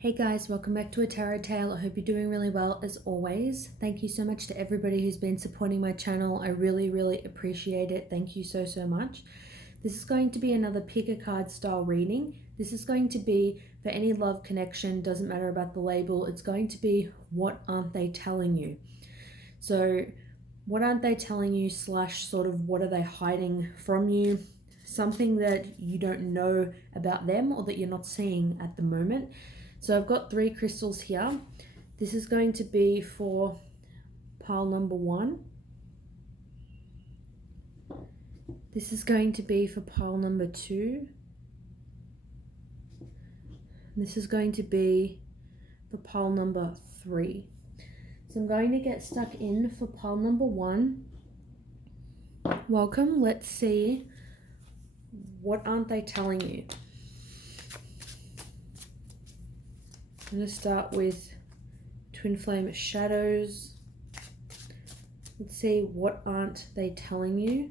Hey guys, welcome back to a tarot tale. I hope you're doing really well as always. Thank you so much to everybody who's been supporting my channel. I really appreciate it. Thank you so much. This is going to be another pick a card style reading. This is going to be for any love connection, doesn't matter about the label. It's going to be what aren't they telling you? So what aren't they telling you / sort of what are they hiding from you? Something that you don't know about them or that you're not seeing at the moment. So I've got 3 crystals here. This is going to be for pile number 1. This is going to be for pile number 2. This is going to be for pile number 3. So I'm going to get stuck in for pile number 1. Welcome. Let's see. What aren't they telling you? I'm going to start with Twinflame Shadows. Let's see, what aren't they telling you?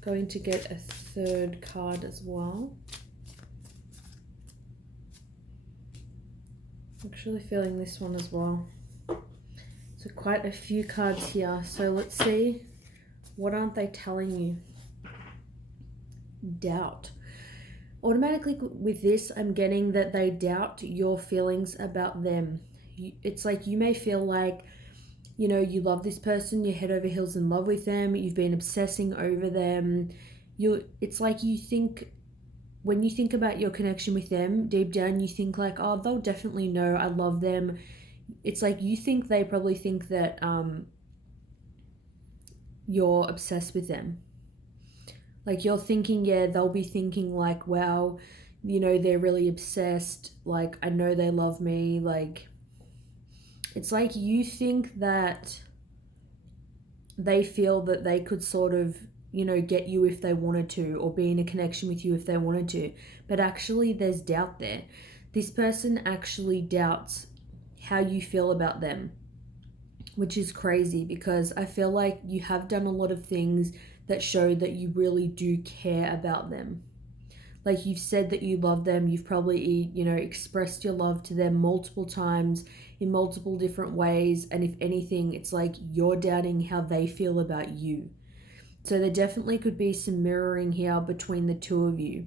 Going to get a 3rd card as well. Actually feeling this one as well. So quite a few cards here. So let's see, what aren't they telling you? Doubt. Automatically with this, I'm getting that they doubt your feelings about them. It's like you may feel like, you know, you love this person, you're head over heels in love with them, you've been obsessing over them. It's like you think, when you think about your connection with them, deep down you think like, oh, they'll definitely know I love them. It's like you think they probably think that you're obsessed with them. Like you're thinking, yeah, they'll be thinking like, wow, you know, they're really obsessed. Like, I know they love me. Like, it's like you think that they feel that they could sort of, you know, get you if they wanted to, or be in a connection with you if they wanted to. But actually there's doubt there. This person actually doubts how you feel about them, which is crazy because I feel like you have done a lot of things that show that you really do care about them. Like you've said that you love them, you've probably, you know, expressed your love to them multiple times in multiple different ways, and if anything, it's like you're doubting how they feel about you. So there definitely could be some mirroring here between the two of you.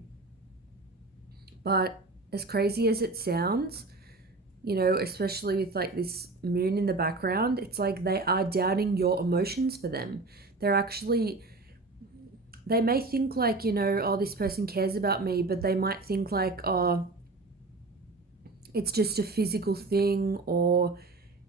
But as crazy as it sounds, you know, especially with like this moon in the background, it's like they are doubting your emotions for them. They're actually, they may think like, you know, oh, this person cares about me, but they might think like, oh, it's just a physical thing, or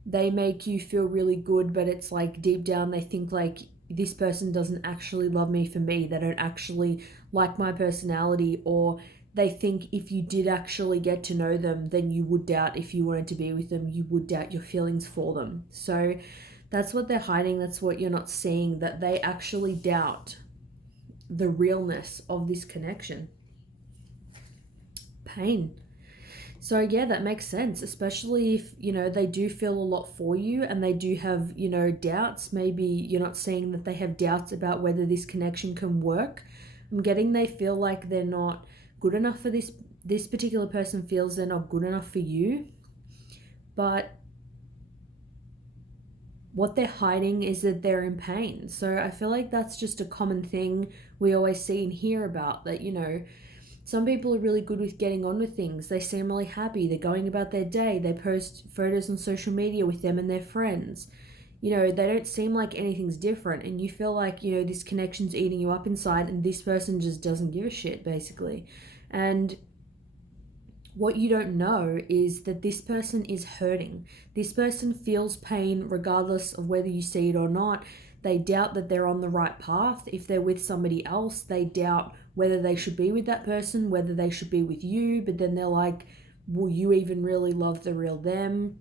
they make you feel really good, but it's like deep down they think like this person doesn't actually love me for me. They don't actually like my personality, or they think if you did actually get to know them, then you would doubt if you wanted to be with them, you would doubt your feelings for them. So that's what they're hiding. That's what you're not seeing, that they actually doubt the realness of this connection. Pain. So yeah, that makes sense, especially if, you know, they do feel a lot for you and they do have, you know, doubts. Maybe you're not seeing that they have doubts about whether this connection can work. I'm getting they feel like they're not good enough for this particular person feels they're not good enough for you. But what they're hiding is that they're in pain. So I feel like that's just a common thing we always see and hear about, that, you know, some people are really good with getting on with things. They seem really happy. They're going about their day. They post photos on social media with them and their friends. You know, they don't seem like anything's different. And you feel like, you know, this connection's eating you up inside and this person just doesn't give a shit, basically. And what you don't know is that this person is hurting. This person feels pain regardless of whether you see it or not. They doubt that they're on the right path. If they're with somebody else, they doubt whether they should be with that person, whether they should be with you. But then they're like, will you even really love the real them?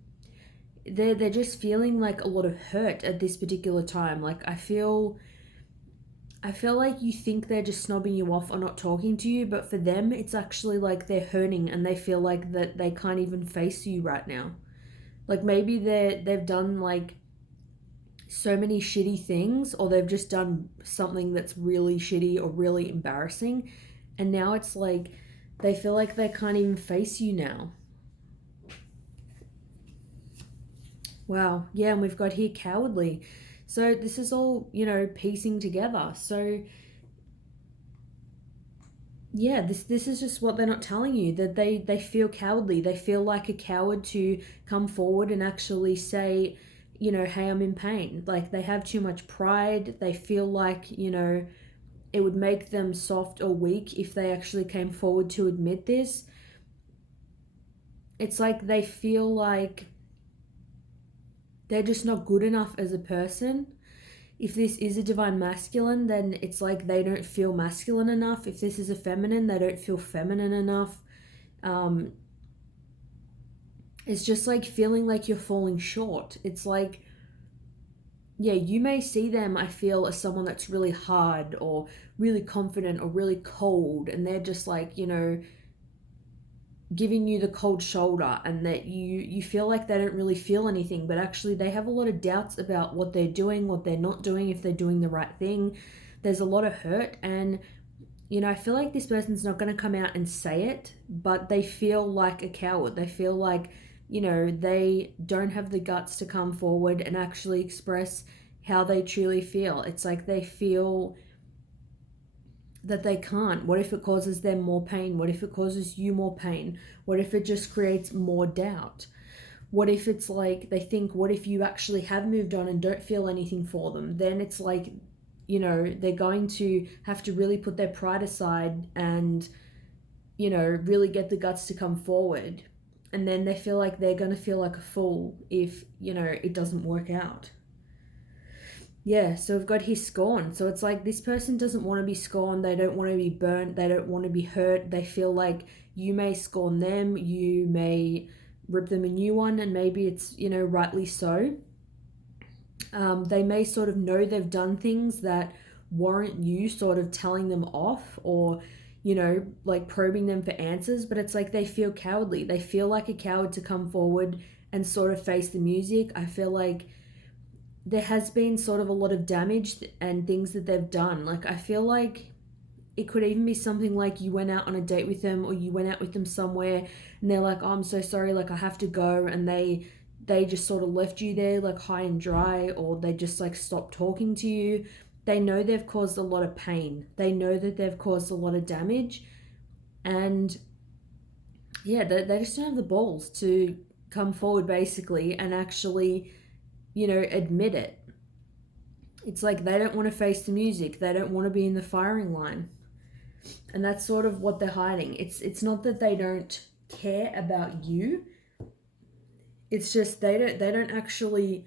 They're just feeling like a lot of hurt at this particular time. Like I feel like you think they're just snobbing you off or not talking to you, but for them, it's actually like they're hurting and they feel like that they can't even face you right now. Like maybe they've done like so many shitty things, or they've just done something that's really shitty or really embarrassing, and now it's like They feel like they can't even face you now. Wow. Yeah, and we've got here cowardly. So this is all, you know, piecing together. So yeah, this is just what they're not telling you, that they feel cowardly. They feel like a coward to come forward and actually say, you know, hey, I'm in pain. Like, they have too much pride. They feel like, you know, it would make them soft or weak if they actually came forward to admit this. It's like they feel like they're just not good enough as a person. If this is a divine masculine, then it's like they don't feel masculine enough. If this is a feminine, they don't feel feminine enough. It's just like feeling like you're falling short. It's like, yeah, you may see them, I feel, as someone that's really hard or really confident or really cold, and they're just like, you know, giving you the cold shoulder, and that you feel like they don't really feel anything, but actually they have a lot of doubts about what they're doing, what they're not doing, if they're doing the right thing. There's a lot of hurt, and you know, I feel like this person's not going to come out and say it, but they feel like a coward. They feel like, you know, they don't have the guts to come forward and actually express how they truly feel. It's like they feel that they can't. What if it causes them more pain? What if it causes you more pain? What if it just creates more doubt? What if it's like they think, what if you actually have moved on and don't feel anything for them? Then it's like, you know, they're going to have to really put their pride aside and, you know, really get the guts to come forward. And then they feel like they're going to feel like a fool if, you know, it doesn't work out. Yeah, so we've got his scorn. So it's like this person doesn't want to be scorned. They don't want to be burnt. They don't want to be hurt. They feel like you may scorn them. You may rip them a new one, and maybe it's, you know, rightly so. They may sort of know they've done things that warrant you sort of telling them off, or, you know, like probing them for answers, but it's like they feel cowardly. They feel like a coward to come forward and sort of face the music. I feel like there has been sort of a lot of damage and things that they've done. Like, I feel like it could even be something like you went out on a date with them, or you went out with them somewhere and they're like, oh, I'm so sorry, like I have to go, and they just sort of left you there like high and dry, or they just like stopped talking to you. They know they've caused a lot of pain. They know that they've caused a lot of damage, and yeah, they just don't have the balls to come forward basically and actually, you know, admit it. It's like they don't want to face the music. They don't want to be in the firing line. And that's sort of what they're hiding. It's not that they don't care about you. It's just they don't actually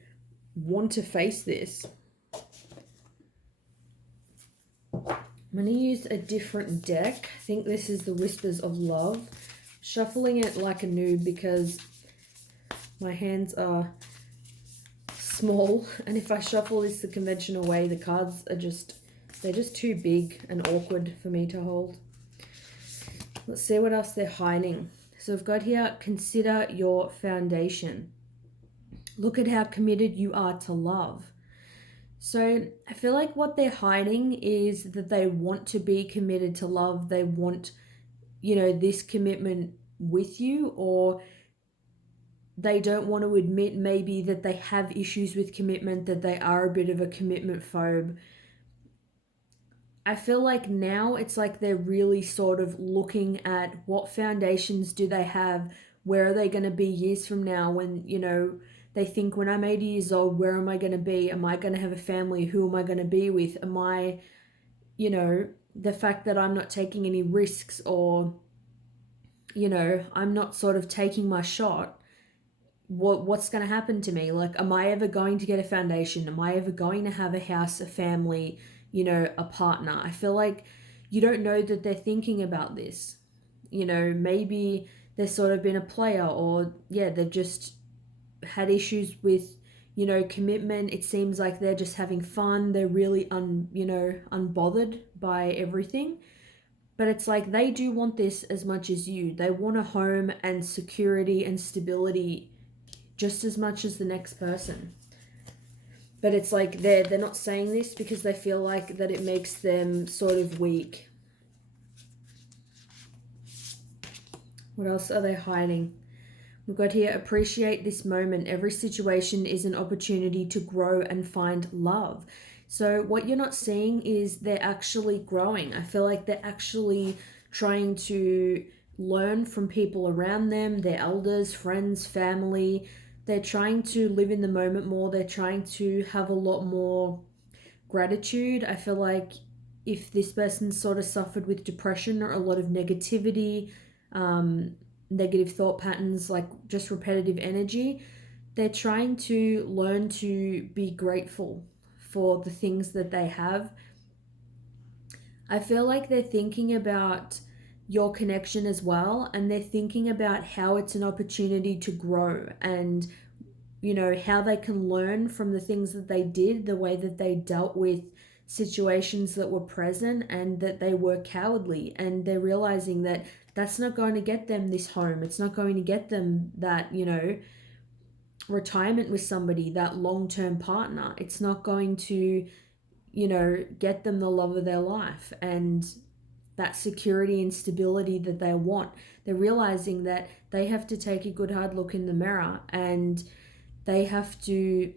want to face this. I'm going to use a different deck. I think this is the Whispers of Love. Shuffling it like a noob because my hands are small, and if I shuffle this the conventional way, the cards are they're just too big and awkward for me to hold. Let's see what else they're hiding. So I've got here, consider your foundation. Look at how committed you are to love. So I feel like what they're hiding is that they want to be committed to love. They want, you know, this commitment with you, or they don't want to admit maybe that they have issues with commitment, that they are a bit of a commitment phobe. I feel like now it's like they're really sort of looking at what foundations do they have, where are they going to be years from now when, you know, they think when I'm 80 years old, where am I going to be? Am I going to have a family? Who am I going to be with? Am I, you know, the fact that I'm not taking any risks, or, you know, I'm not sort of taking my shot. What's going to happen to me? Like, am I ever going to get a foundation? Am I ever going to have a house, a family, you know, a partner? I feel like you don't know that they're thinking about this. You know, maybe they've sort of been a player, or yeah, they've just had issues with, you know, commitment. It seems like they're just having fun. They're really unbothered by everything. But it's like they do want this as much as you. They want a home and security and stability just as much as the next person. But it's like they're not saying this because they feel like that it makes them sort of weak. What else are they hiding? We've got here, appreciate this moment. Every situation is an opportunity to grow and find love. So what you're not seeing is they're actually growing. I feel like they're actually trying to learn from people around them, their elders, friends, family. They're trying to live in the moment more. They're trying to have a lot more gratitude. I feel like if this person sort of suffered with depression or a lot of negativity, negative thought patterns, like just repetitive energy, they're trying to learn to be grateful for the things that they have. I feel like they're thinking about your connection as well, and they're thinking about how it's an opportunity to grow, and you know how they can learn from the things that they did, the way that they dealt with situations that were present and that they were cowardly, and they're realizing that that's not going to get them this home. It's not going to get them that, you know, retirement with somebody, that long-term partner. It's not going to, you know, get them the love of their life and that security and stability that they want. They're realizing that they have to take a good hard look in the mirror, and they have to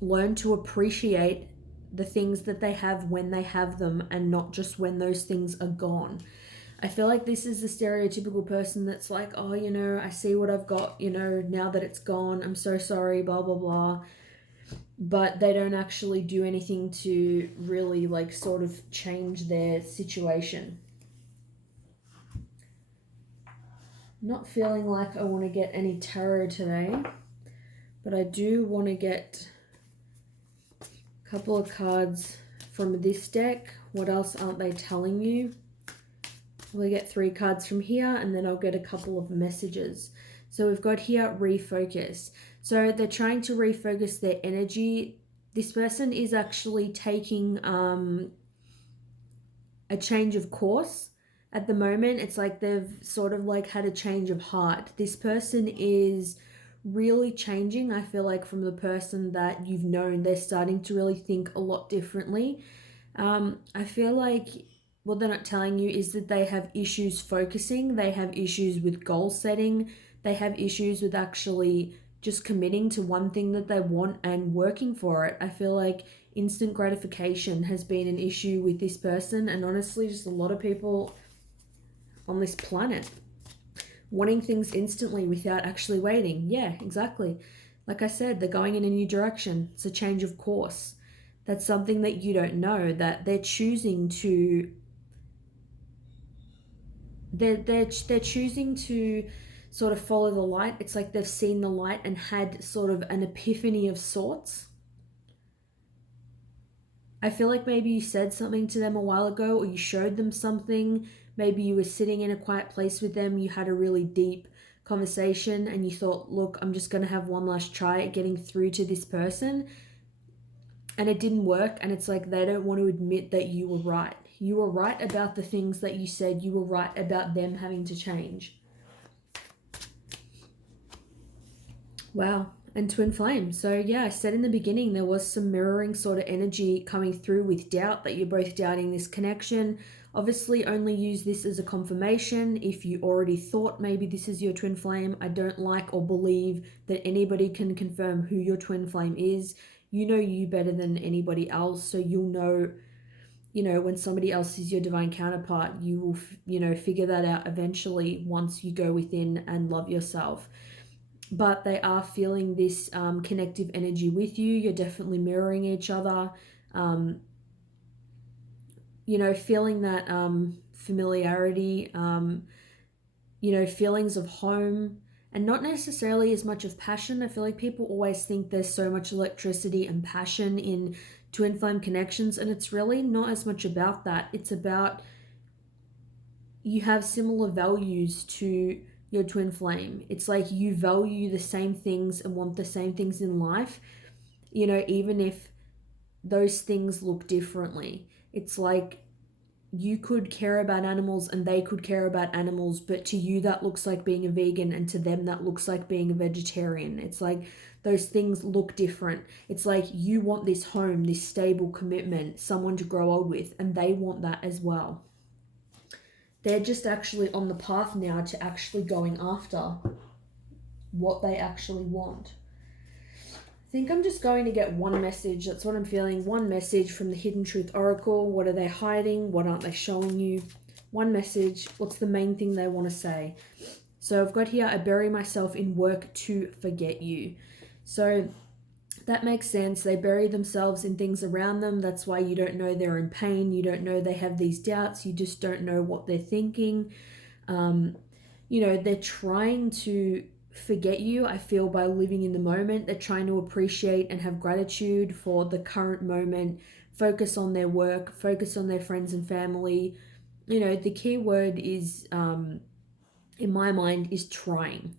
learn to appreciate the things that they have when they have them, and not just when those things are gone. I feel like this is the stereotypical person that's like, oh, you know, I see what I've got, you know, now that it's gone, I'm so sorry, blah, blah, blah. But they don't actually do anything to really, like, sort of change their situation. Not feeling like I want to get any tarot today, but I do want to get a couple of cards from this deck. What else aren't they telling you? We'll get 3 cards from here, and then I'll get a couple of messages. So we've got here, refocus. So they're trying to refocus their energy. This person is actually taking a change of course. At the moment, it's like they've sort of like had a change of heart. This person is really changing, I feel like, from the person that you've known. They're starting to really think a lot differently. I feel like what they're not telling you is that they have issues focusing. They have issues with goal setting. They have issues with actually just committing to one thing that they want and working for it. I feel like instant gratification has been an issue with this person, and honestly, just a lot of people on this planet wanting things instantly without actually waiting. Yeah, exactly. Like I said, they're going in a new direction. It's a change of course. That's something that you don't know, that they're choosing to they're choosing to sort of follow the light. It's like they've seen the light and had sort of an epiphany of sorts. I feel like maybe you said something to them a while ago, or you showed them something. Maybe you were sitting in a quiet place with them, you had a really deep conversation, and you thought, look, I'm just going to have one last try at getting through to this person. And it didn't work, and it's like they don't want to admit that you were right. You were right about the things that you said. You were right about them having to change. Wow. And twin flame. So yeah, I said in the beginning there was some mirroring sort of energy coming through with doubt, that you're both doubting this connection. Obviously only use this as a confirmation if you already thought maybe this is your twin flame. I don't like or believe that anybody can confirm who your twin flame is. You know you better than anybody else, so you'll know, you know, when somebody else is your divine counterpart. You will, you know, figure that out eventually once you go within and love yourself. But they are feeling this connective energy with you. You're definitely mirroring each other. You know, feeling that familiarity, you know, feelings of home, and not necessarily as much of passion. I feel like people always think there's so much electricity and passion in twin flame connections, and it's really not as much about that. It's about you have similar values to your twin flame. It's like you value the same things and want the same things in life, you know, even if those things look differently. It's like you could care about animals and they could care about animals, but to you that looks like being a vegan, and to them that looks like being a vegetarian. It's like those things look different. It's like you want this home, this stable commitment, someone to grow old with, and they want that as well. they're just actually on the path now to actually going after what they actually want. I think I'm just going to get one message. That's what I'm feeling. One message from the Hidden Truth Oracle. What are they hiding? What aren't they showing you? One message. What's the main thing they want to say? So I've got here, I bury myself in work to forget you. So that makes sense. They bury themselves in things around them. That's why you don't know they're in pain. You don't know they have these doubts. You just don't know what they're thinking. They're trying to forget you, I feel, by living in the moment. They're trying to appreciate and have gratitude for the current moment, focus on their work, focus on their friends and family. The key word is, in my mind, is trying.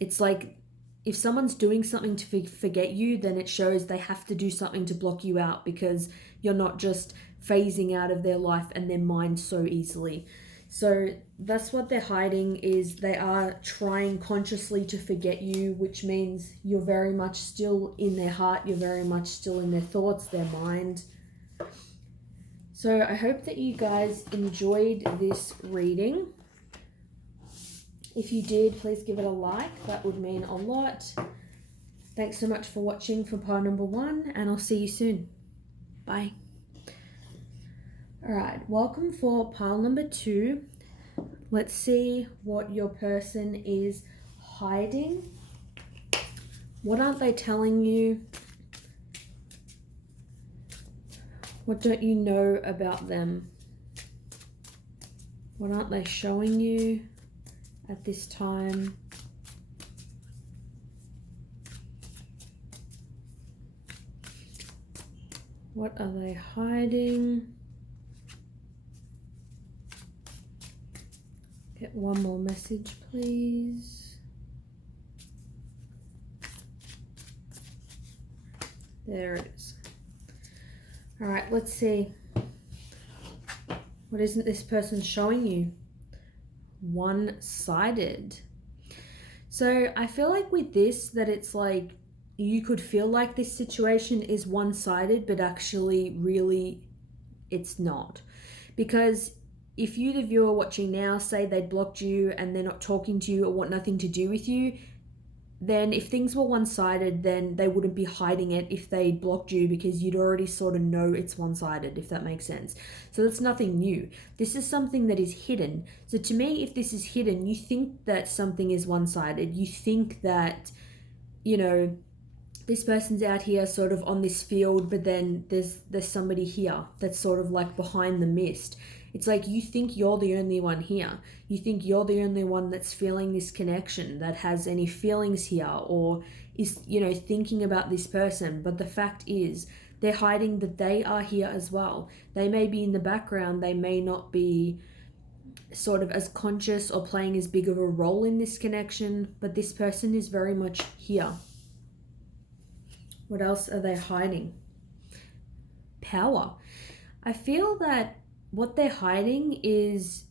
It's like if someone's doing something to forget you, then it shows they have to do something to block you out, because you're not just phasing out of their life and their mind so easily. So that's what they're hiding, is they are trying consciously to forget you, which means you're very much still in their heart. You're very much still in their thoughts, their mind. So I hope that you guys enjoyed this reading. If you did, please give it a like. That would mean a lot. Thanks so much for watching for pile number 1, and I'll see you soon. Bye. All right, welcome for pile number 2. Let's see what your person is hiding. What aren't they telling you? What don't you know about them? What aren't they showing you at this time? What are they hiding? Get one more message, please. There it is. All right, let's see. What isn't this person showing you? One-sided. So I feel like with this, that it's like you could feel like this situation is one-sided, but actually really it's not. Because if you, the viewer watching now, say they blocked you and they're not talking to you or want nothing to do with you, then if things were one-sided, then they wouldn't be hiding it if they blocked you, because you'd already sort of know it's one-sided, if that makes sense. So that's nothing new. This is something that is hidden. So to me, if this is hidden, you think that something is one-sided. You think that, this person's out here sort of on this field, but then there's somebody here that's sort of like behind the mist. It's like you think you're the only one here. You think you're the only one that's feeling this connection, that has any feelings here, or is, thinking about this person. But the fact is, they're hiding that they are here as well. They may be in the background. They may not be sort of as conscious or playing as big of a role in this connection, but this person is very much here. What else are they hiding? Power. I feel that what they're hiding is,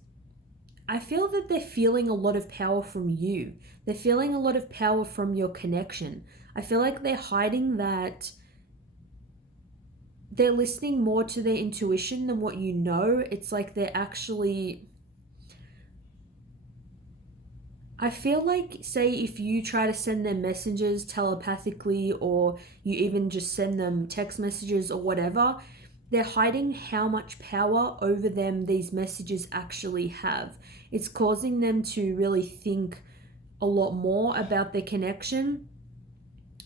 I feel that they're feeling a lot of power from you. They're feeling a lot of power from your connection. I feel like they're hiding that they're listening more to their intuition than what you know. It's like they're actually, I feel like, say if you try to send them messages telepathically, or you even just send them text messages or whatever, they're hiding how much power over them these messages actually have. It's causing them to really think a lot more about their connection.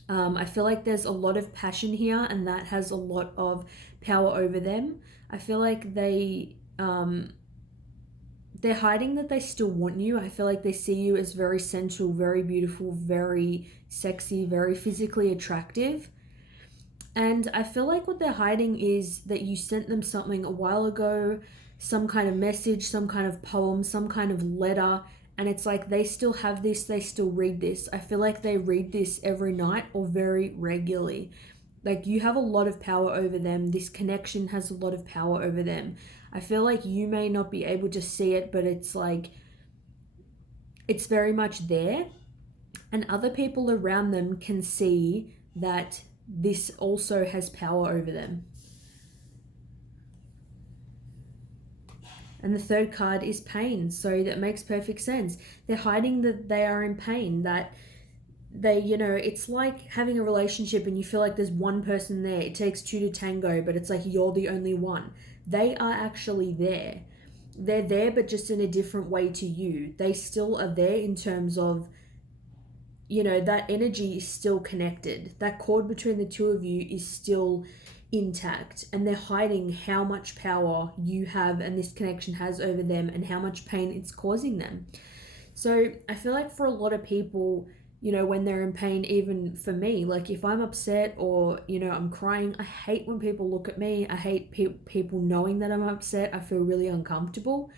I feel like there's a lot of passion here, and that has a lot of power over them. I feel like they're hiding that they still want you. I feel like they see you as very sensual, very beautiful, very sexy, very physically attractive. And I feel like what they're hiding is that you sent them something a while ago, some kind of message, some kind of poem, some kind of letter, and it's like they still have this, they still read this. I feel like they read this every night or very regularly. Like you have a lot of power over them. This connection has a lot of power over them. I feel like you may not be able to see it, but it's like, it's very much there. And other people around them can see that this also has power over them. And the third card is pain. So that makes perfect sense. They're hiding that they are in pain, that they, it's like having a relationship and you feel like there's one person there. It takes two to tango, but it's like you're the only one. They are actually there. They're there, but just in a different way to you. They still are there in terms of, that energy is still connected. That cord between the two of you is still intact, and they're hiding how much power you have and this connection has over them and how much pain it's causing them. So I feel like for a lot of people, when they're in pain, even for me, like if I'm upset or, I'm crying, I hate when people look at me. I hate people knowing that I'm upset. I feel really uncomfortable.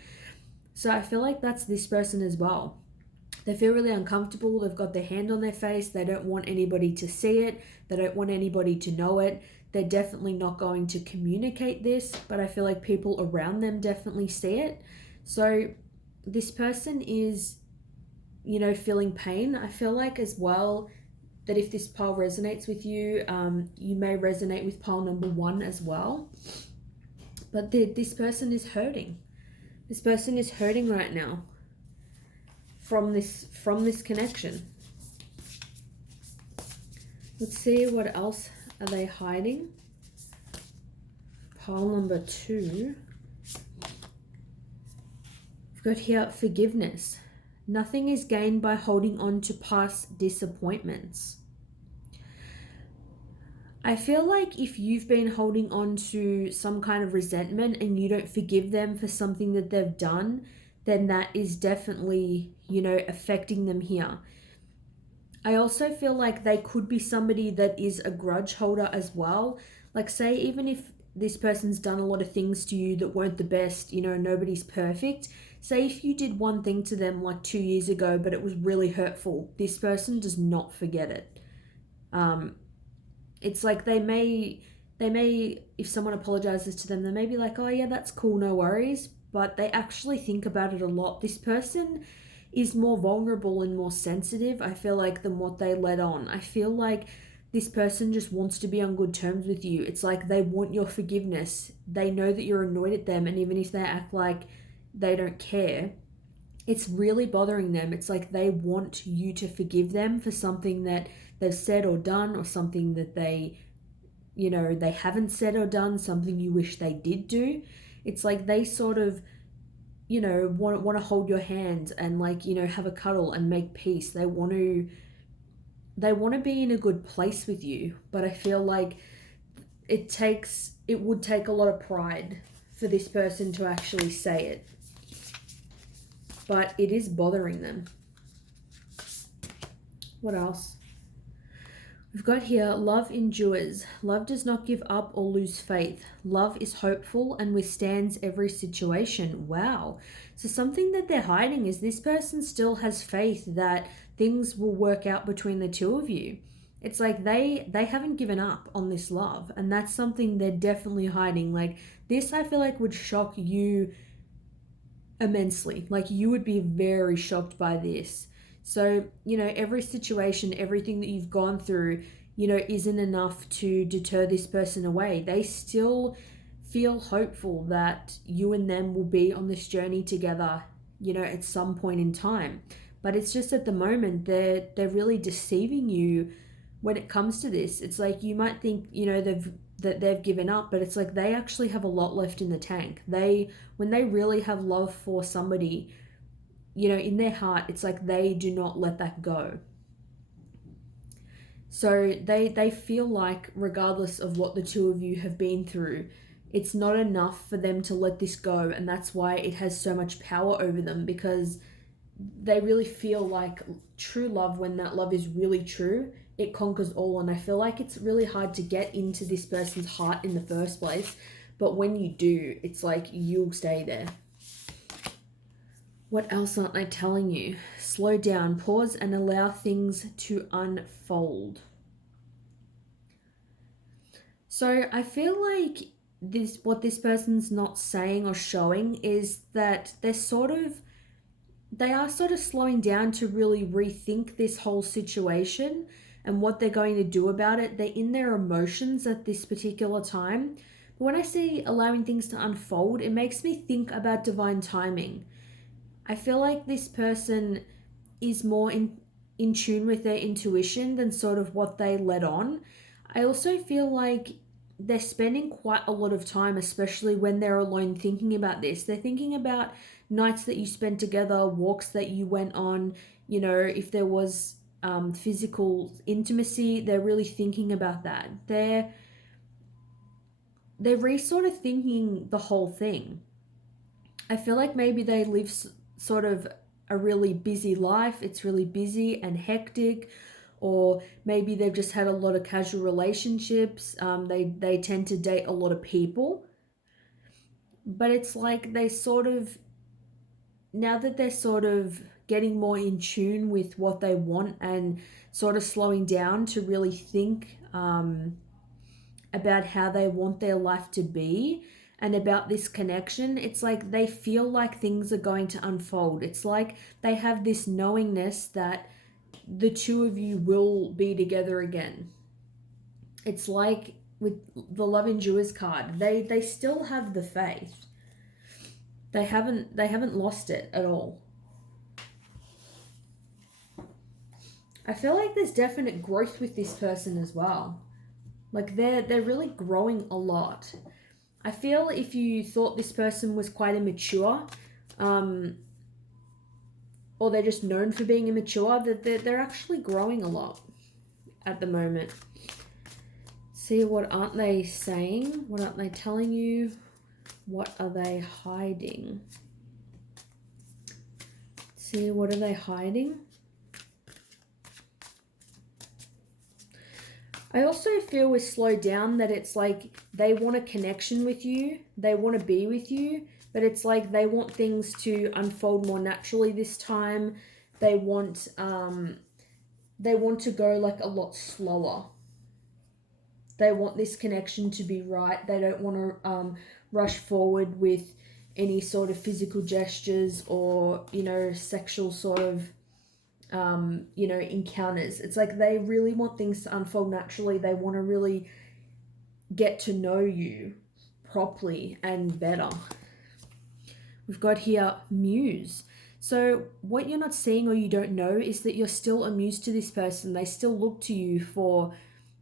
So I feel like that's this person as well. They feel really uncomfortable. They've got their hand on their face. They don't want anybody to see it. They don't want anybody to know it. They're definitely not going to communicate this, but I feel like people around them definitely see it. So this person is, feeling pain. I feel like as well that if this pile resonates with you, you may resonate with pile number 1 as well. But this person is hurting. This person is hurting right now from this connection. Let's see, what else are they hiding? Pile number 2. We've got here forgiveness. Nothing is gained by holding on to past disappointments. I feel like if you've been holding on to some kind of resentment and you don't forgive them for something that they've done, then that is definitely, affecting them here. I also feel like they could be somebody that is a grudge holder as well. Like say, even if this person's done a lot of things to you that weren't the best, nobody's perfect. Say if you did one thing to them like 2 years ago, but it was really hurtful, this person does not forget it. It's like they may, if someone apologizes to them, they may be like, oh yeah, that's cool, no worries. But they actually think about it a lot. This person is more vulnerable and more sensitive, I feel like, than what they let on. I feel like this person just wants to be on good terms with you. It's like they want your forgiveness. They know that you're annoyed at them, and even if they act like they don't care, it's really bothering them. It's like they want you to forgive them for something that they've said or done, or something that they haven't said or done, something you wish they did do. It's like they sort of, want to hold your hand and have a cuddle and make peace. They want to be in a good place with you, but I feel like it would take a lot of pride for this person to actually say it. But it is bothering them. What else? We've got here, love endures. Love does not give up or lose faith. Love is hopeful and withstands every situation. Wow. So something that they're hiding is this person still has faith that things will work out between the two of you. It's like they haven't given up on this love, and that's something they're definitely hiding. Like this, I feel like would shock you immensely. Like you would be very shocked by this. So, every situation, everything that you've gone through, isn't enough to deter this person away. They still feel hopeful that you and them will be on this journey together, at some point in time. But it's just at the moment, they're really deceiving you when it comes to this. It's like you might think, they've given up, but it's like they actually have a lot left in the tank. When they really have love for somebody, in their heart, it's like they do not let that go. So they feel like regardless of what the two of you have been through, it's not enough for them to let this go, and that's why it has so much power over them, because they really feel like true love, when that love is really true, it conquers all. And I feel like it's really hard to get into this person's heart in the first place, but when you do, it's like you'll stay there. What else aren't I telling you? Slow down, pause, and allow things to unfold. So I feel like what this person's not saying or showing is that they are sort of slowing down to really rethink this whole situation and what they're going to do about it. They're in their emotions at this particular time, But when I say allowing things to unfold, it makes me think about divine timing. I feel like this person is more in tune with their intuition than sort of what they let on. I also feel like they're spending quite a lot of time, especially when they're alone, thinking about this. They're thinking about nights that you spent together, walks that you went on, you know, if there was physical intimacy, they're really thinking about that. They're sort of thinking the whole thing. I feel like maybe they live sort of a really busy life. It's really busy and hectic, or maybe they've just had a lot of casual relationships. They tend to date a lot of people, but it's like they sort of, now that they're sort of getting more in tune with what they want and sort of slowing down to really think about how they want their life to be and about this connection, it's like they feel like things are going to unfold. It's like they have this knowingness that the two of you will be together again. It's like with the love endures card, they still have the faith. They haven't lost it at all. I feel like there's definite growth with this person as well. Like they're really growing a lot. I feel if you thought this person was quite immature, or they're just known for being immature, that they're actually growing a lot at the moment. See, what aren't they saying? What aren't they telling you? What are they hiding? See, what are they hiding? I also feel with slow down that it's like they want a connection with you. They want to be with you, but it's like they want things to unfold more naturally this time. They want to go like a lot slower. They want this connection to be right. They don't want to rush forward with any sort of physical gestures or, you know, sexual sort of you know, encounters. It's like they really want things to unfold naturally. They want to really get to know you properly and better. We've got here muse. So what you're not seeing or you don't know is that you're still amused to this person. They still look to you for,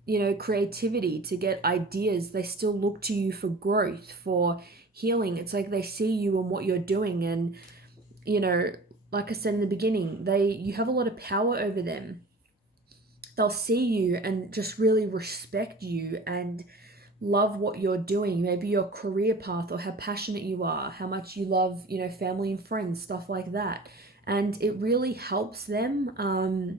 you know, creativity, to get ideas. They still look to you for growth, for healing. It's like they see you and what you're doing, and, you know, like I said in the beginning, you have a lot of power over them. They'll see you and just really respect you and love what you're doing, maybe your career path or how passionate you are, how much you love, you know, family and friends, stuff like that. And it really helps them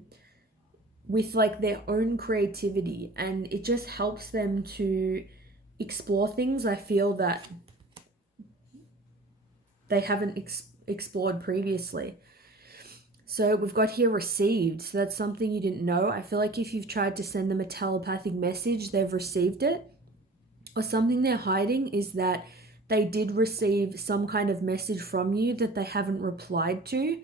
with like their own creativity, and it just helps them to explore things I feel that they haven't explored previously. So we've got here received. So that's something you didn't know. I feel like if you've tried to send them a telepathic message, they've received it. Or something they're hiding is that they did receive some kind of message from you that they haven't replied to,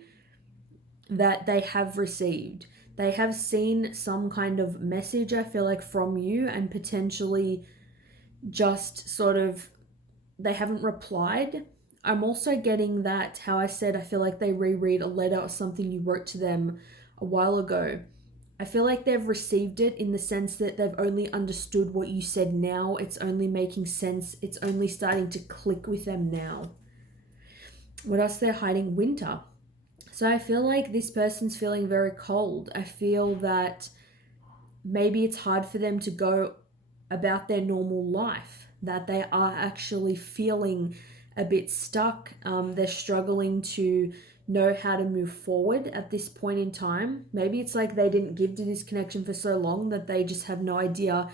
that they have received. They have seen some kind of message, I feel like, from you, and potentially just sort of they haven't replied. I'm also getting that, how I said, I feel like they reread a letter or something you wrote to them a while ago. I feel like they've received it in the sense that they've only understood what you said now. It's only making sense. It's only starting to click with them now. What else they're hiding? Winter. So I feel like this person's feeling very cold. I feel that maybe it's hard for them to go about their normal life, that they are actually feeling a bit stuck. They're struggling to know how to move forward at this point in time. Maybe it's like they didn't give to this connection for so long that they just have no idea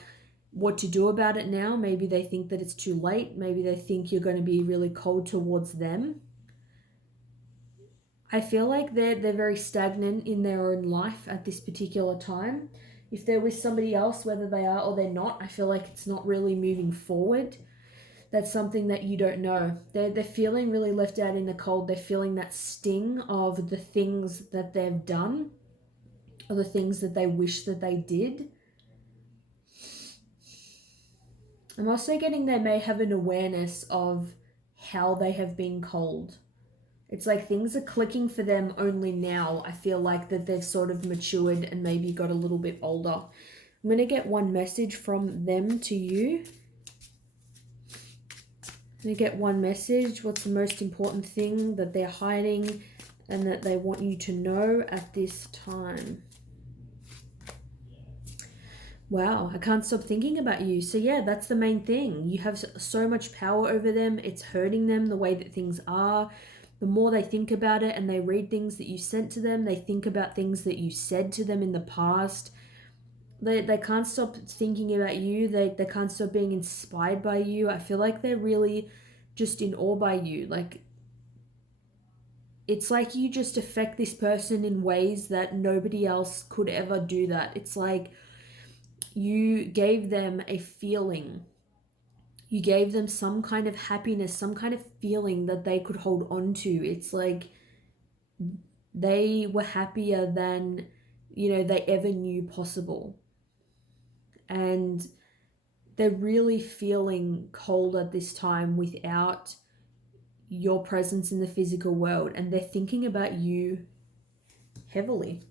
what to do about it now. Maybe they think that it's too late. Maybe they think you're going to be really cold towards them. I feel like they're very stagnant in their own life at this particular time. If they're with somebody else, whether they are or they're not, I feel like it's not really moving forward. That's something that you don't know. They're feeling really left out in the cold. They're feeling that sting of the things that they've done or the things that they wish that they did. I'm also getting they may have an awareness of how they have been cold. It's like things are clicking for them only now. I feel like that they've sort of matured and maybe got a little bit older. I'm going to get one message from them to you. I'm going to get one message. What's the most important thing that they're hiding and that they want you to know at this time? Wow, I can't stop thinking about you. So yeah, that's the main thing. You have so much power over them. It's hurting them the way that things are. The more they think about it and they read things that you sent to them, they think about things that you said to them in the past. They can't stop thinking about you. They can't stop being inspired by you. I feel like they're really just in awe by you. Like, it's like you just affect this person in ways that nobody else could ever do that. It's like you gave them a feeling. You gave them some kind of happiness, some kind of feeling that they could hold on to. It's like they were happier than, they ever knew possible. And they're really feeling cold at this time without your presence in the physical world. And they're thinking about you heavily.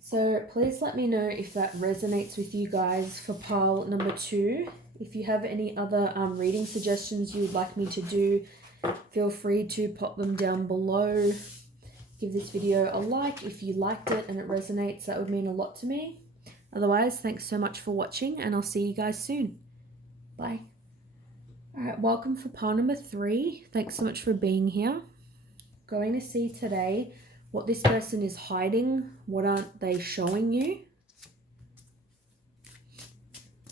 So please let me know if that resonates with you guys for pile number 2. If you have any other reading suggestions you would like me to do, feel free to pop them down below. Give this video a like if you liked it and it resonates. That would mean a lot to me. Otherwise, thanks so much for watching and I'll see you guys soon. Bye. Alright, welcome for pile number 3. Thanks so much for being here. Going to see today what this person is hiding. What aren't they showing you?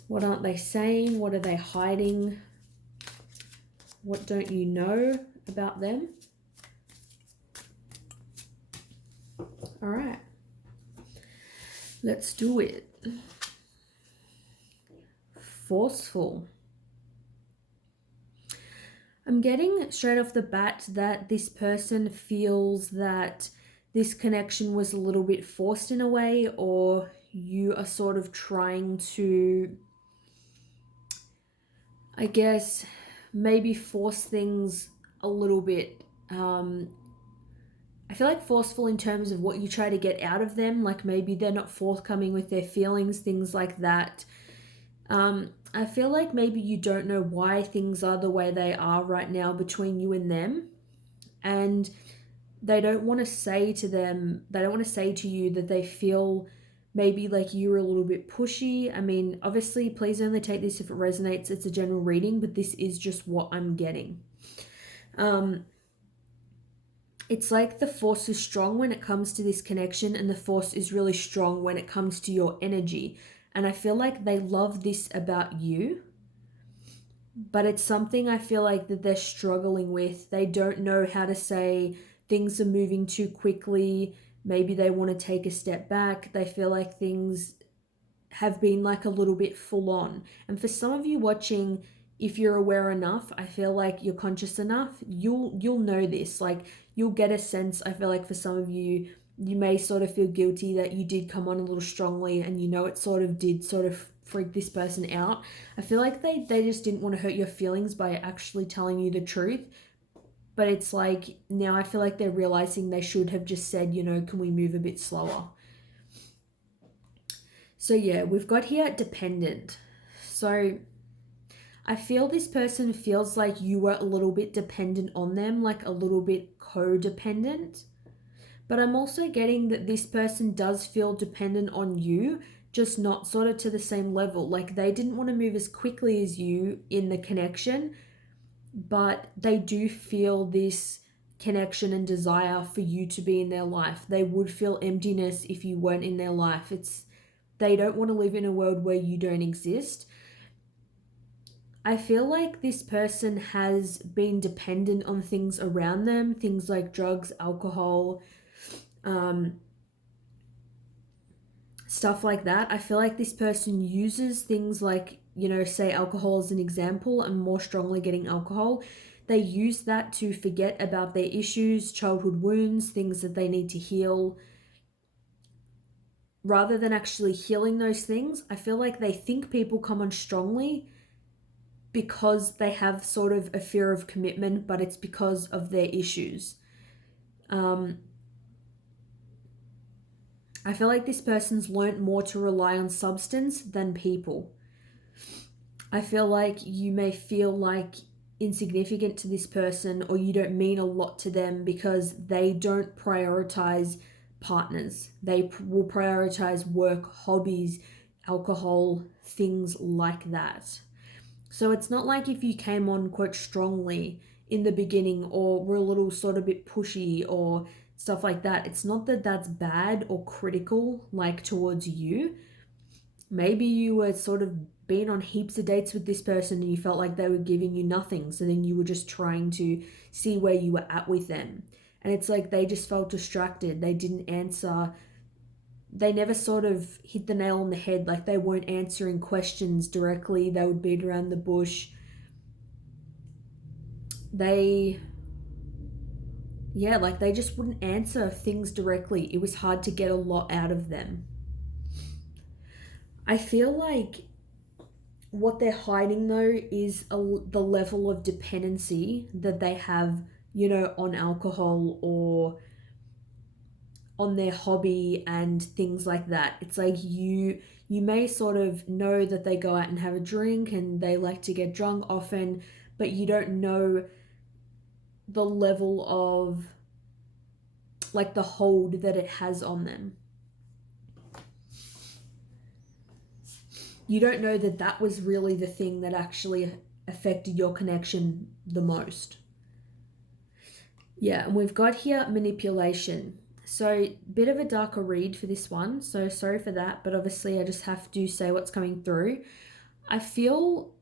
What aren't they saying? What are they hiding? What don't you know about them? All right, let's do it. Forceful. I'm getting straight off the bat that this person feels that this connection was a little bit forced in a way, or you are sort of trying to, I guess, maybe force things a little bit. I feel like forceful in terms of what you try to get out of them, like maybe they're not forthcoming with their feelings, things like that. I feel like maybe you don't know why things are the way they are right now between you and them. And they don't want to say to you that they feel maybe like you're a little bit pushy. I mean, obviously, please only take this if it resonates. It's a general reading, but this is just what I'm getting. It's like the force is strong when it comes to this connection, and the force is really strong when it comes to your energy. And I feel like they love this about you, but it's something I feel like that they're struggling with. They don't know how to say things are moving too quickly. Maybe they want to take a step back. They feel like things have been like a little bit full on. And for some of you watching, if you're aware enough, I feel like you're conscious enough, you'll know this. Like, you'll get a sense. I feel like for some of you, you may sort of feel guilty that you did come on a little strongly, and it sort of did sort of freak this person out. I feel like they just didn't want to hurt your feelings by actually telling you the truth. But it's like, now I feel like they're realizing they should have just said, can we move a bit slower? So yeah, we've got here dependent. So I feel this person feels like you were a little bit dependent on them, like a little bit codependent. But I'm also getting that this person does feel dependent on you, just not sort of to the same level. Like, they didn't want to move as quickly as you in the connection, but they do feel this connection and desire for you to be in their life. They would feel emptiness if you weren't in their life. They don't want to live in a world where you don't exist. I feel like this person has been dependent on things around them, things like drugs, alcohol, stuff like that. I feel like this person uses things like, say alcohol as an example. I'm more strongly getting alcohol. They use that to forget about their issues, childhood wounds, things that they need to heal. rather than actually healing those things, I feel like they think people come on strongly because they have sort of a fear of commitment, but it's because of their issues. I feel like this person's learnt more to rely on substance than people. I feel like you may feel like insignificant to this person, or you don't mean a lot to them because they don't prioritize partners. They will prioritize work, hobbies, alcohol, things like that. So it's not like if you came on quite strongly in the beginning or were a little sort of bit pushy or stuff like that. It's not that that's bad or critical like towards you. Maybe you were sort of been on heaps of dates with this person and you felt like they were giving you nothing. So then you were just trying to see where you were at with them. And it's like they just felt distracted. They didn't answer. They never sort of hit the nail on the head. Like they weren't answering questions directly. They would beat around the bush. They just wouldn't answer things directly. It was hard to get a lot out of them. I feel like what they're hiding though is the level of dependency that they have, on alcohol or on their hobby and things like that. It's like you may sort of know that they go out and have a drink and they like to get drunk often, but you don't know the level of like the hold that it has on them. You don't know that that was really the thing that actually affected your connection the most. Yeah, and we've got here manipulation. So bit of a darker read for this one. So sorry for that, but obviously I just have to say what's coming through. I feel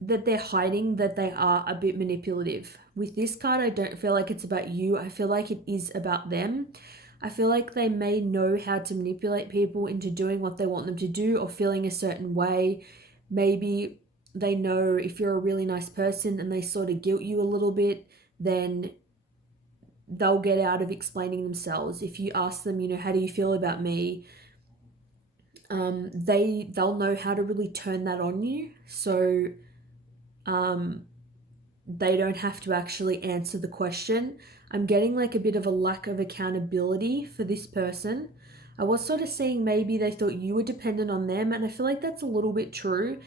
that they're hiding that they are a bit manipulative. With this card, I don't feel like it's about you. I feel like it is about them. I feel like they may know how to manipulate people into doing what they want them to do or feeling a certain way. Maybe they know if you're a really nice person and they sort of guilt you a little bit, then they'll get out of explaining themselves. If you ask them, how do you feel about me? They'll know how to really turn that on you. So they don't have to actually answer the question. I'm getting like a bit of a lack of accountability for this person. I was sort of seeing maybe they thought you were dependent on them, and I feel like that's a little bit true,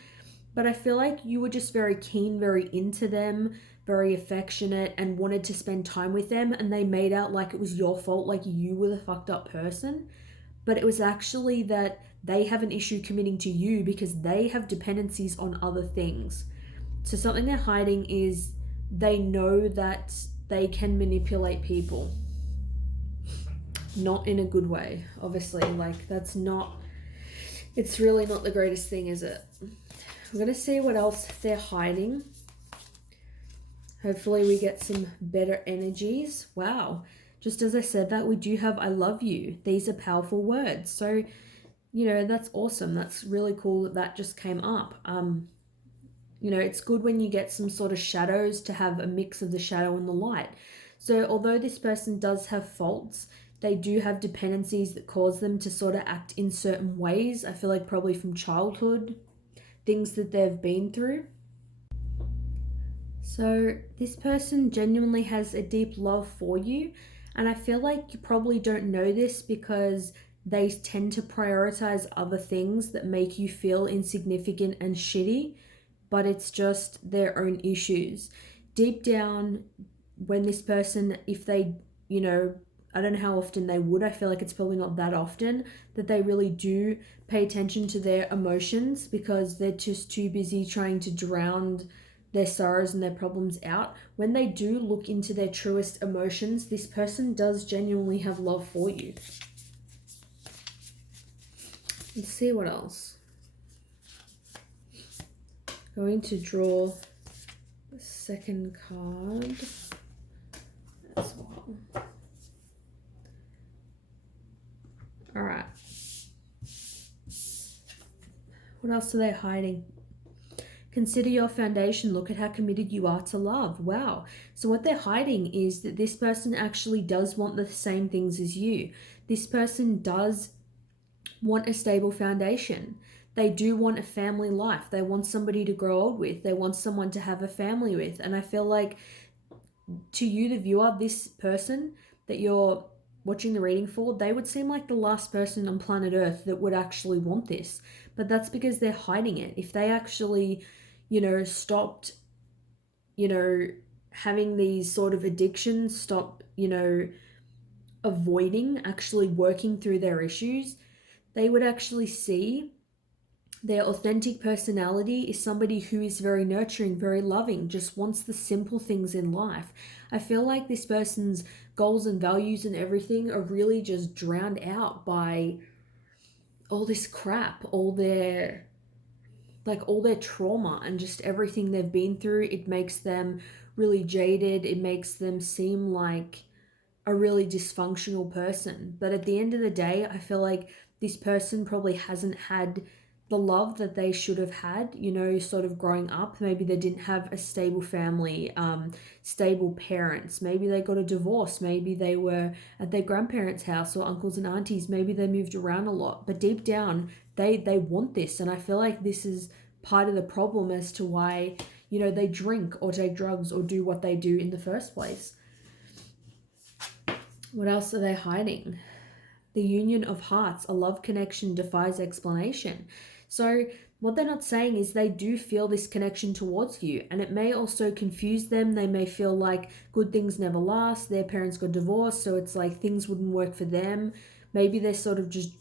but I feel like you were just very keen, very into them, very affectionate, and wanted to spend time with them, and they made out like it was your fault, like you were the fucked up person. But it was actually that they have an issue committing to you because they have dependencies on other things. So something they're hiding is they know that they can manipulate people. Not in a good way, obviously. Like, it's really not the greatest thing, is it? We're going to see what else they're hiding. Hopefully we get some better energies. Wow. Just as I said that, we do have I love you. These are powerful words. So, that's awesome. That's really cool that just came up. It's good when you get some sort of shadows to have a mix of the shadow and the light. So although this person does have faults, they do have dependencies that cause them to sort of act in certain ways. I feel like probably from childhood, things that they've been through. So this person genuinely has a deep love for you. And I feel like you probably don't know this because they tend to prioritize other things that make you feel insignificant and shitty. But it's just their own issues. Deep down, when this person, if they, I don't know how often they would, I feel like it's probably not that often, that they really do pay attention to their emotions because they're just too busy trying to drown their sorrows and their problems out. When they do look into their truest emotions, this person does genuinely have love for you. Let's see what else. Going to draw the second card as well. All right. What else are they hiding? Consider your foundation. Look at how committed you are to love. Wow. So what they're hiding is that this person actually does want the same things as you. This person does want a stable foundation. They do want a family life. They want somebody to grow old with. They want someone to have a family with. And I feel like to you, the viewer, this person that you're watching the reading for, they would seem like the last person on planet Earth that would actually want this. But that's because they're hiding it. If they actually, stopped, having these sort of addictions, stop, avoiding actually working through their issues, they would actually see their authentic personality is somebody who is very nurturing, very loving, just wants the simple things in life. I feel like this person's goals and values and everything are really just drowned out by all this crap, all their trauma and just everything they've been through. It makes them really jaded. It makes them seem like a really dysfunctional person. But at the end of the day, I feel like this person probably hasn't had the love that they should have had, sort of growing up. Maybe they didn't have a stable family, stable parents. Maybe they got a divorce. Maybe they were at their grandparents' house or uncles and aunties. Maybe they moved around a lot. But deep down, they want this. And I feel like this is part of the problem as to why, they drink or take drugs or do what they do in the first place. What else are they hiding? The union of hearts, a love connection defies explanation. So what they're not saying is they do feel this connection towards you, and it may also confuse them. They may feel like good things never last. Their parents got divorced, so it's like things wouldn't work for them. Maybe they sort of just,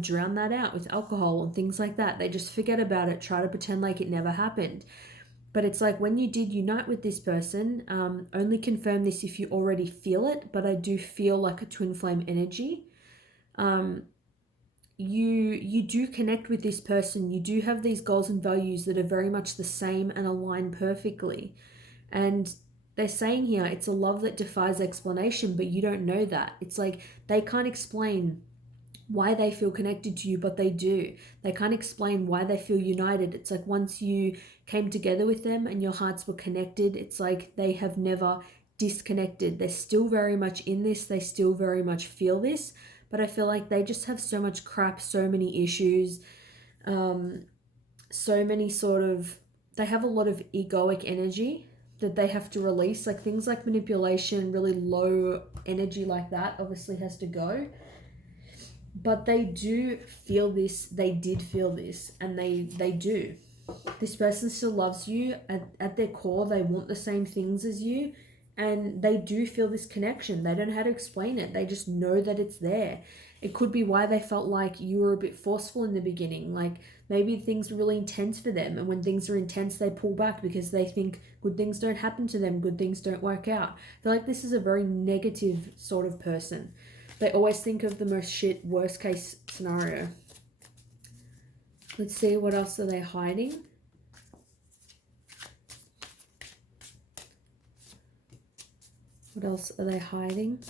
drown that out with alcohol and things like that. They just forget about it, try to pretend like it never happened. But it's like when you did unite with this person, only confirm this if you already feel it, but I do feel like a twin flame energy. You do connect with this person. You do have these goals and values that are very much the same and align perfectly. And they're saying here it's a love that defies explanation, but you don't know that. It's like they can't explain why they feel connected to you, but they do. They can't explain why they feel united. It's like once you came together with them and your hearts were connected, it's like they have never disconnected. They're still very much in this. They still very much feel this. But I feel like they just have so much crap, so many issues, so many they have a lot of egoic energy that they have to release. Like things like manipulation, really low energy like that obviously has to go. But they do feel this, they did feel this, and they do. This person still loves you. At their core, they want the same things as you. And they do feel this connection. They don't know how to explain it. They just know that it's there. It could be why they felt like you were a bit forceful in the beginning. Like maybe things were really intense for them. And when things are intense, they pull back because they think good things don't happen to them. Good things don't work out. I feel like this is a very negative sort of person. They always think of the most shit, worst case scenario. Let's see, what else are they hiding? What else are they hiding?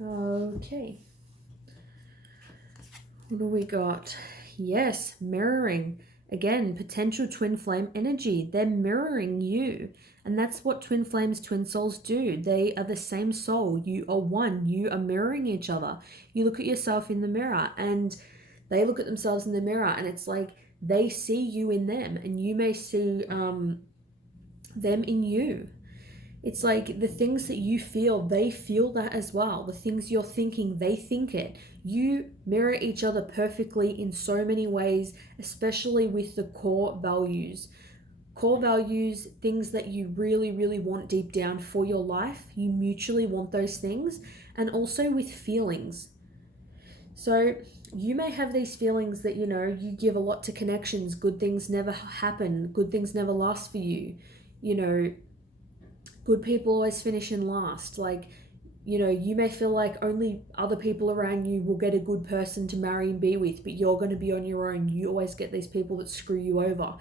Okay. What do we got? Yes, mirroring. Again, potential twin flame energy. They're mirroring you. And that's what twin flames, twin souls do. They are the same soul. You are one. You are mirroring each other. You look at yourself in the mirror and they look at themselves in the mirror, and it's like they see you in them and you may see them in you. It's like the things that you feel, they feel that as well. The things you're thinking, they think it. You mirror each other perfectly in so many ways, especially with the core values. Core values, things that you really, really want deep down for your life. You mutually want those things. And also with feelings. So you may have these feelings that, you give a lot to connections. Good things never happen. Good things never last for you. Good people always finish in last. Like, you may feel like only other people around you will get a good person to marry and be with, but you're going to be on your own. You always get these people that screw you over.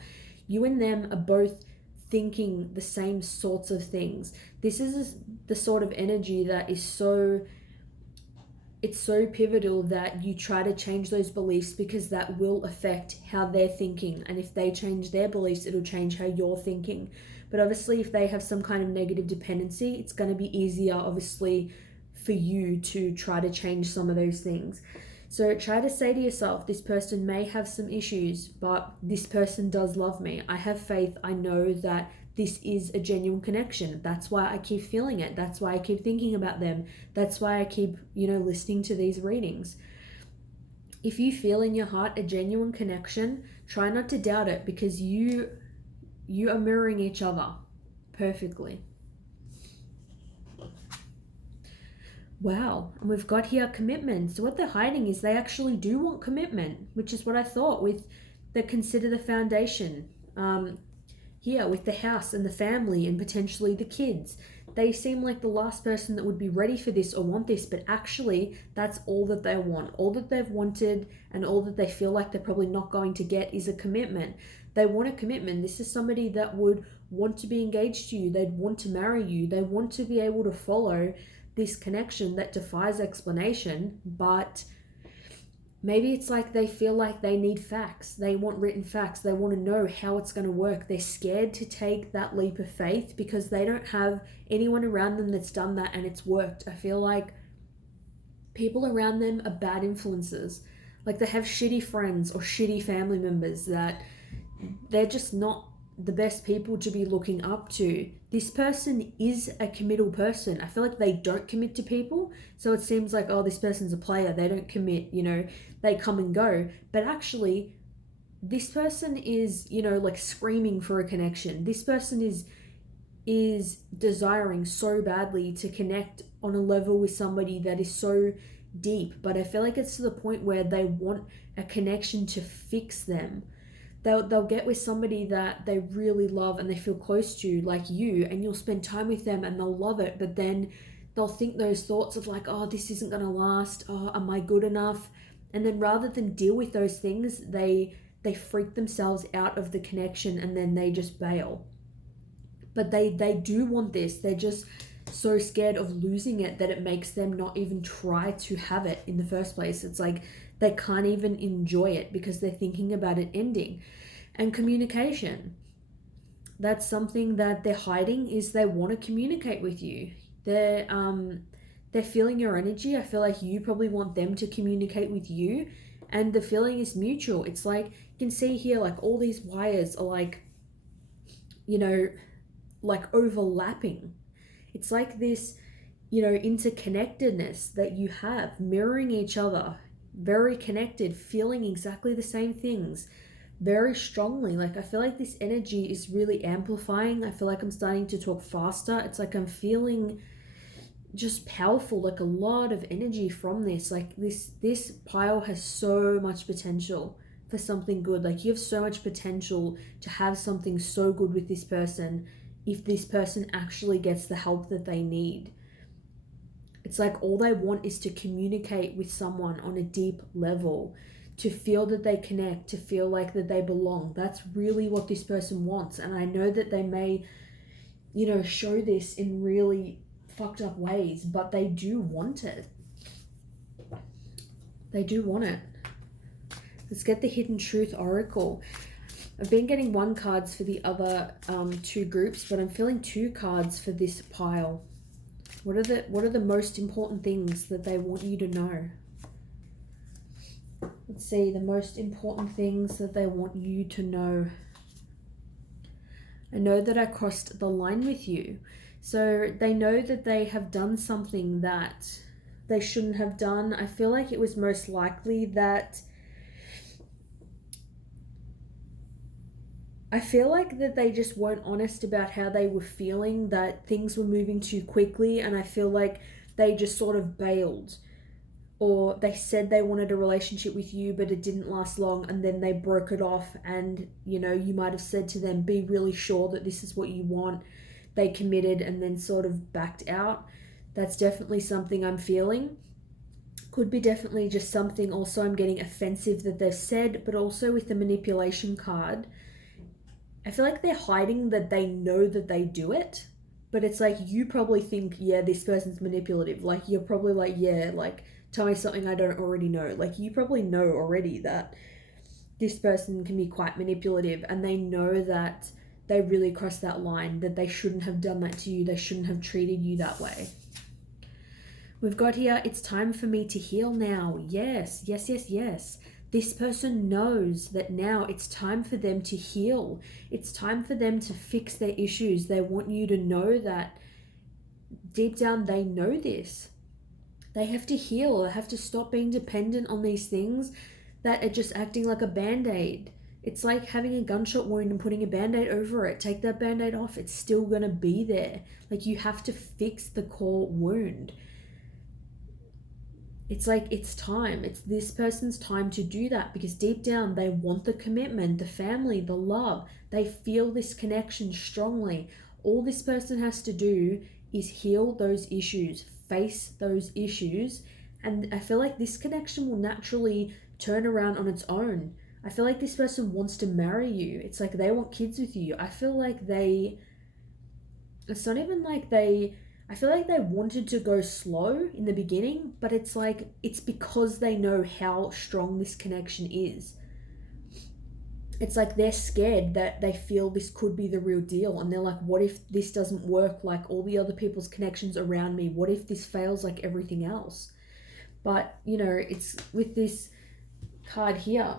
You and them are both thinking the same sorts of things. This is the sort of energy that is so it's so pivotal that you try to change those beliefs, because that will affect how they're thinking. And if they change their beliefs, it'll change how you're thinking. But obviously, if they have some kind of negative dependency, it's going to be easier, obviously, for you to try to change some of those things. So try to say to yourself, this person may have some issues, but this person does love me. I have faith. I know that this is a genuine connection. That's why I keep feeling it. That's why I keep thinking about them. That's why I keep, listening to these readings. If you feel in your heart a genuine connection, try not to doubt it, because you are mirroring each other perfectly. Wow, and we've got here commitment. So what they're hiding is they actually do want commitment, which is what I thought with the consider the foundation. Here with the house and the family and potentially the kids. They seem like the last person that would be ready for this or want this, but actually that's all that they want. All that they've wanted and all that they feel like they're probably not going to get is a commitment. They want a commitment. This is somebody that would want to be engaged to you. They'd want to marry you. They want to be able to follow this connection that defies explanation, but maybe it's like they feel like they need facts. They want written facts. They want to know how it's going to work. They're scared to take that leap of faith because they don't have anyone around them that's done that and it's worked. I feel like people around them are bad influences. Like they have shitty friends or shitty family members that they're just not the best people to be looking up to. This person is a committal person. I feel like they don't commit to people. So it seems like, oh, this person's a player. They don't commit, they come and go. But actually, this person is, like screaming for a connection. This person is desiring so badly to connect on a level with somebody that is so deep. But I feel like it's to the point where they want a connection to fix them. They'll get with somebody that they really love and they feel close to, like you, and you'll spend time with them and they'll love it, but then they'll think those thoughts of like, oh, this isn't going to last, oh, am I good enough? And then rather than deal with those things, they freak themselves out of the connection and then they just bail. But they do want this. They're just so scared of losing it that it makes them not even try to have it in the first place. It's like they can't even enjoy it because they're thinking about it ending. And communication. That's something that they're hiding, is they want to communicate with you. They're feeling your energy. I feel like you probably want them to communicate with you, and the feeling is mutual. It's like you can see here, like all these wires are like, like overlapping. It's like this, interconnectedness that you have, mirroring each other, very connected, feeling exactly the same things very strongly. Like I feel like this energy is really amplifying. I feel like I'm starting to talk faster. It's like I'm feeling just powerful, like a lot of energy from this. Like this pile has so much potential for something good. Like you have so much potential to have something so good with this person if this person actually gets the help that they need. It's like all they want is to communicate with someone on a deep level, to feel that they connect, to feel like that they belong. That's really what this person wants. And I know that they may, show this in really fucked up ways, but they do want it. They do want it. Let's get the Hidden Truth Oracle. I've been getting 1 cards for the other 2 groups, but I'm feeling 2 cards for this pile. What are the most important things that they want you to know? Let's see, the most important things that they want you to know. I know that I crossed the line with you. So they know that they have done something that they shouldn't have done. I feel like it was most likely that they just weren't honest about how they were feeling, that things were moving too quickly, and I feel like they just sort of bailed. Or they said they wanted a relationship with you, but it didn't last long, and then they broke it off, and, you might have said to them, be really sure that this is what you want. They committed and then sort of backed out. That's definitely something I'm feeling. Could be definitely just something also I'm getting offensive that they've said, but also with the manipulation card, I feel like they're hiding that they know that they do it, but it's like you probably think, yeah, this person's manipulative. Like you're probably like, yeah, like tell me something I don't already know. Like, you probably know already that this person can be quite manipulative, and they know that they really crossed that line, that they shouldn't have done that to you. They shouldn't have treated you that way. We've got here, it's time for me to heal now. Yes, yes, yes, yes. This person knows that now it's time for them to heal. It's time for them to fix their issues. They want you to know that deep down they know this. They have to heal. They have to stop being dependent on these things that are just acting like a band-aid. It's like having a gunshot wound and putting a band-aid over it. Take that band-aid off. It's still going to be there. Like, you have to fix the core wound. It's like, it's time. It's this person's time to do that, because deep down they want the commitment, the family, the love. They feel this connection strongly. All this person has to do is heal those issues, face those issues, and I feel like this connection will naturally turn around on its own. I feel like this person wants to marry you. It's like they want kids with you. I feel like it's not even like I feel like they wanted to go slow in the beginning, but it's like, it's because they know how strong this connection is. It's like they're scared that they feel this could be the real deal, and they're like, what if this doesn't work like all the other people's connections around me? What if this fails like everything else? But, you know, it's with this card here,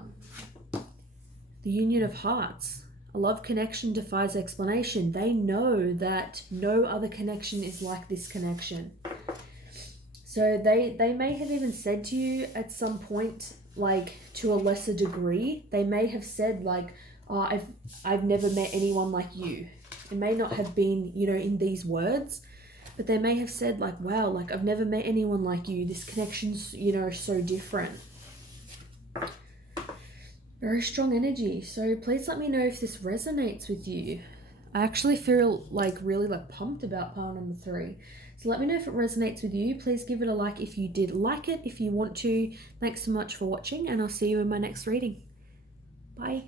the Union of Hearts. A love connection defies explanation. They know that no other connection is like this connection. So they may have even said to you at some point, like, to a lesser degree, they may have said like, oh, I've never met anyone like you. It may not have been, you know, in these words, but they may have said like, wow, like, I've never met anyone like you. This connection's, you know, so different. Very strong energy. So please let me know if this resonates with you. I actually feel like really like pumped about pile number 3. So let me know if it resonates with you. Please give it a like if you did like it, if you want to. Thanks so much for watching, and I'll see you in my next reading. Bye.